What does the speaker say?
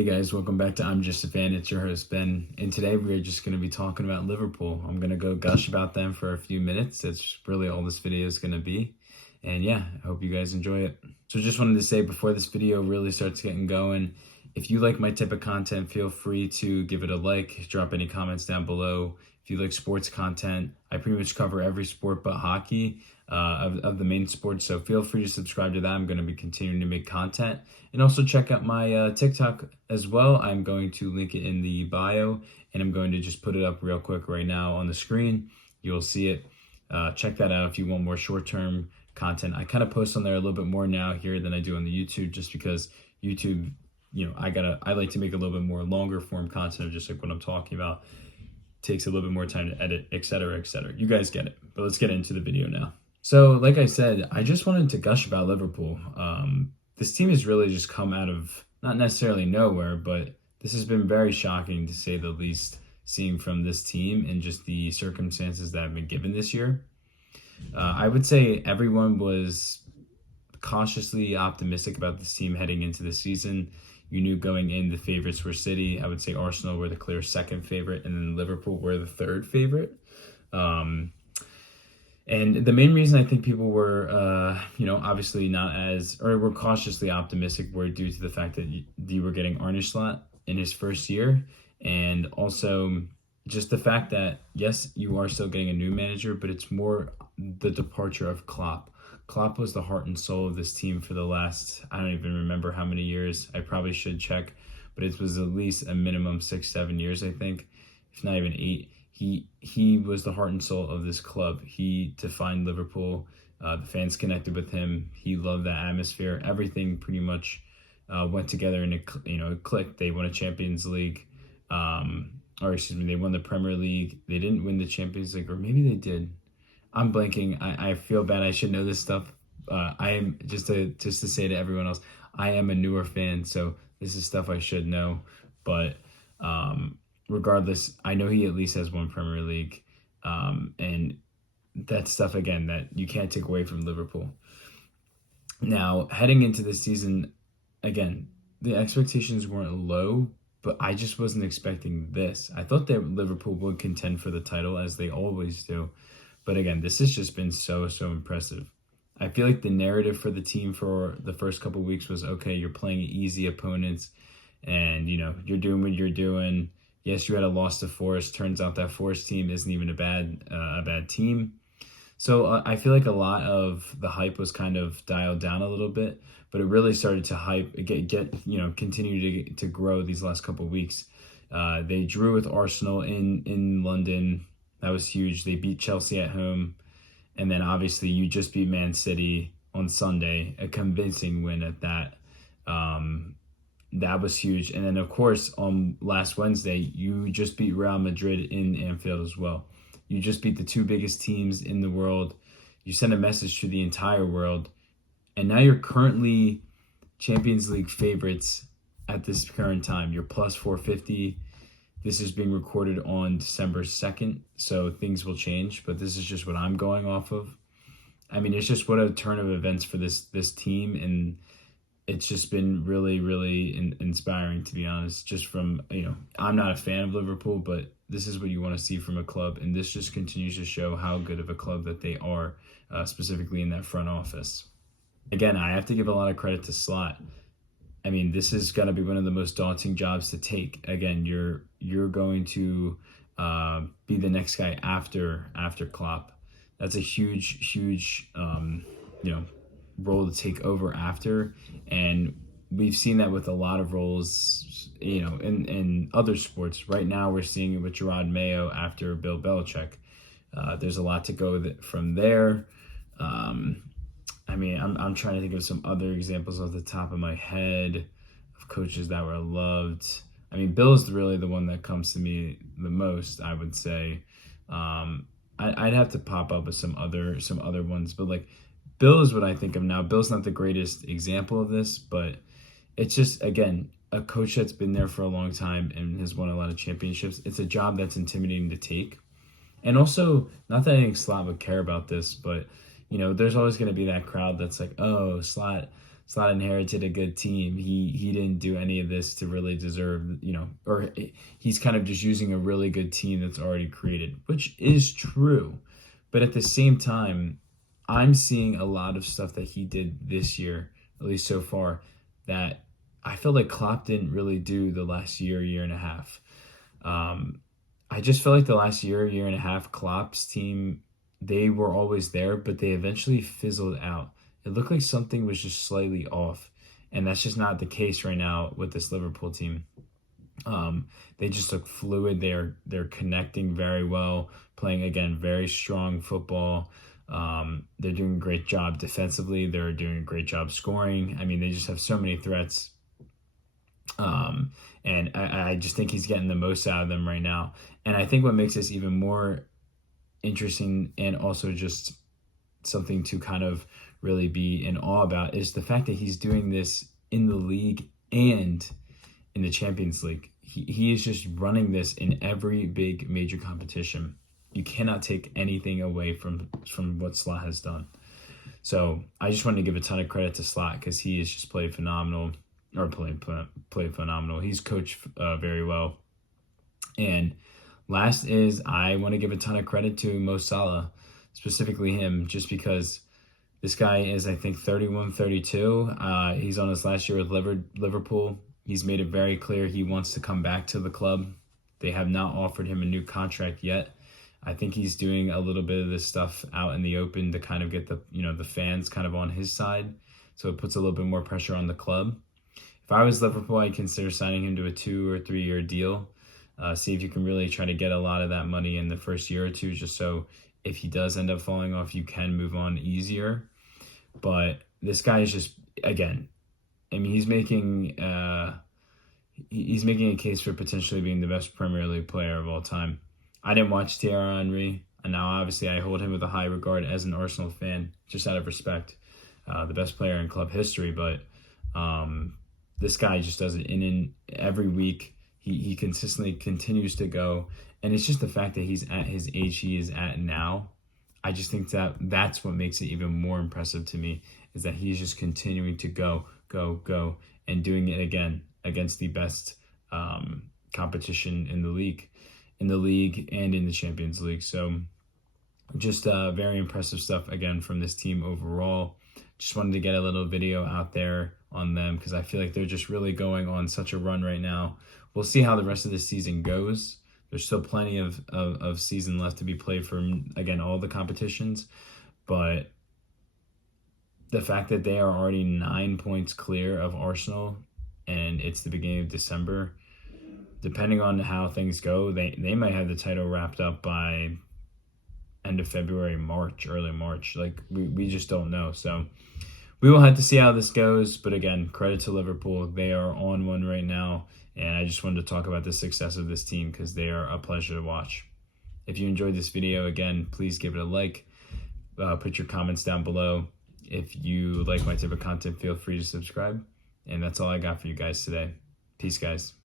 Hey guys, welcome back to I'm Just a Fan. It's your host Ben, and today we're just going to be talking about Liverpool. I'm going to go gush about them for a few minutes. That's really all this video is going to be. And yeah, I hope you guys enjoy it. So just wanted to say before this video really starts getting going, if you like my type of content, feel free to give it a like, drop any comments down below. If you like sports content, I pretty much cover every sport but hockey of the main sports. So feel free to subscribe to that. I'm going to be continuing to make content. And also check out my TikTok as well. I'm going to link it in the bio, and I'm going to just put it up real quick right now on the screen. You'll see it. Check that out if you want more short-term content. I kind of post on there a little bit more now here than I do on the YouTube, just because YouTube, I like to make a little bit more longer form content of just like what I'm talking about. Takes a little bit more time to edit, etc., etc. You guys get it, but let's get into the video now. So like I said, I just wanted to gush about Liverpool. This team has really just come out of not necessarily nowhere, but this has been very shocking to say the least, seeing from this team and just the circumstances that have been given this year. I would say everyone was cautiously optimistic about this team heading into the season. You knew going in the favorites were City. I would say Arsenal were the clear second favorite, and then Liverpool were the third favorite. And the main reason I think people were, obviously not were cautiously optimistic were due to the fact that you were getting Arne Slot in his first year. And also just the fact that, yes, you are still getting a new manager, but it's more the departure of Klopp. Klopp was the heart and soul of this team for the last, I don't even remember how many years. I probably should check, but it was at least a minimum 6-7 years, I think, if not even 8. He was the heart and soul of this club. He defined Liverpool. The fans connected with him. He loved that atmosphere. Everything pretty much went together and it clicked. They won a Champions League, they won the Premier League. They didn't win the Champions League, or maybe they did. I'm blanking. I feel bad. I should know this stuff. I am just to say to everyone else, I am a newer fan, so this is stuff I should know. But regardless, I know he at least has one Premier League, and that's stuff again that you can't take away from Liverpool. Now, heading into this season, again, the expectations weren't low, but I just wasn't expecting this. I thought that Liverpool would contend for the title, as they always do. But again, this has just been so impressive. I feel like the narrative for the team for the first couple of weeks was, okay, you're playing easy opponents and, you're doing what you're doing. Yes, you had a loss to Forest. Turns out that Forest team isn't even a bad team. So I feel like a lot of the hype was kind of dialed down a little bit, but it really started to continue to grow these last couple of weeks. They drew with Arsenal in London. That was huge. They beat Chelsea at home. And then obviously you just beat Man City on Sunday, a convincing win at that. That was huge. And then, of course, on last Wednesday, you just beat Real Madrid in Anfield as well. You just beat the two biggest teams in the world. You sent a message to the entire world. And now you're currently Champions League favorites at this current time. You're plus 450. This is being recorded on December 2nd, so things will change, but this is just what I'm going off of. I mean, it's just what a turn of events for this team, and it's just been really inspiring, to be honest. Just from, I'm not a fan of Liverpool, but this is what you want to see from a club, and this just continues to show how good of a club that they are, specifically in that front office. Again, I have to give a lot of credit to Slot. I mean, this is going to be one of the most daunting jobs to take. Again, you're going to be the next guy after Klopp. That's a huge role to take over after, and we've seen that with a lot of roles, in other sports. Right now, we're seeing it with Gerard Mayo after Bill Belichick. There's a lot to go from there. I'm trying to think of some other examples off the top of my head of coaches that were loved. I mean, Bill's really the one that comes to me the most, I would say. I'd have to pop up with some other ones, but like Bill is what I think of now. Bill's not the greatest example of this, but it's just, again, a coach that's been there for a long time and has won a lot of championships. It's a job that's intimidating to take. And also, not that I think Slot would care about this, but there's always going to be that crowd that's like, oh, Slot Salah inherited a good team. He didn't do any of this to really deserve, or he's kind of just using a really good team that's already created, which is true. But at the same time, I'm seeing a lot of stuff that he did this year, at least so far, that I feel like Klopp didn't really do the last year and a half. I just feel like the last year and a half, Klopp's team, they were always there, but they eventually fizzled out. It looked like something was just slightly off, and that's just not the case right now with this Liverpool team. They just look fluid. They're connecting very well, playing again very strong football. They're doing a great job defensively. They're doing a great job scoring. I mean, they just have so many threats. And I just think he's getting the most out of them right now. And I think what makes this even more interesting and also just something to kind of really be in awe about is the fact that he's doing this in the league and in the Champions League. He is just running this in every big major competition. You cannot take anything away from what Salah has done. So I just wanted to give a ton of credit to Salah because he has just played phenomenal, or played phenomenal. He's coached very well. And last is I want to give a ton of credit to Mo Salah, specifically him, just because this guy is, I think, 31, 32. He's on his last year with Liverpool. He's made it very clear he wants to come back to the club. They have not offered him a new contract yet. I think he's doing a little bit of this stuff out in the open to kind of get the fans kind of on his side. So it puts a little bit more pressure on the club. If I was Liverpool, I'd consider signing him to a 2 or 3 year deal. See if you can really try to get a lot of that money in the first year or two, just so if he does end up falling off, you can move on easier. But this guy is just, again, I mean, he's making a case for potentially being the best Premier League player of all time. I didn't watch Thierry Henry, and now obviously I hold him with a high regard as an Arsenal fan, just out of respect. The best player in club history, but this guy just does it in every week. He consistently continues to go, and it's just the fact that he's at his age he is at now. I just think that's what makes it even more impressive to me, is that he's just continuing to go, and doing it again against the best competition in the league and in the Champions League. So just very impressive stuff again from this team overall. Just wanted to get a little video out there on them because I feel like they're just really going on such a run right now. We'll see how the rest of the season goes. There's still plenty of season left to be played for, again, all the competitions. But the fact that they are already 9 points clear of Arsenal and it's the beginning of December, depending on how things go, they might have the title wrapped up by end of February, March, early March. Like, we just don't know. So we will have to see how this goes. But again, credit to Liverpool. They are on one right now. And I just wanted to talk about the success of this team because they are a pleasure to watch. If you enjoyed this video, again, please give it a like. Put your comments down below. If you like my type of content, feel free to subscribe. And that's all I got for you guys today. Peace, guys.